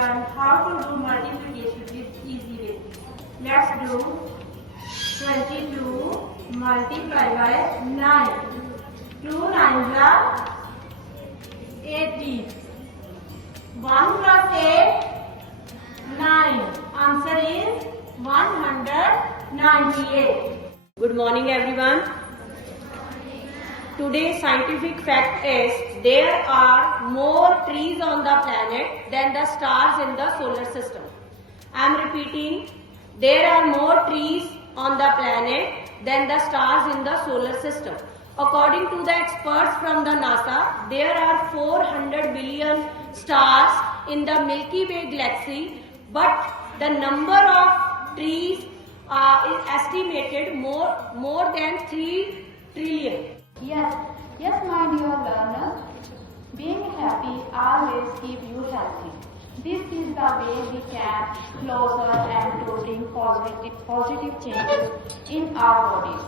learn how to do multiplication with easy way. Let's do 22 multiplied by 9. 2 9s are 80. 1 plus 8, 9. Answer is 198. Good morning everyone. Today's scientific fact is there are more trees on the planet than the stars in the solar system. I am repeating, there are more trees on the planet than the stars in the solar system. According to the experts from the NASA, there are 400 billion stars in the Milky Way galaxy, but the number of trees is estimated more than 3 trillion. Yes, my dear learners. Being happy always keep you healthy. This is the way we can closer and to bring positive changes in our bodies.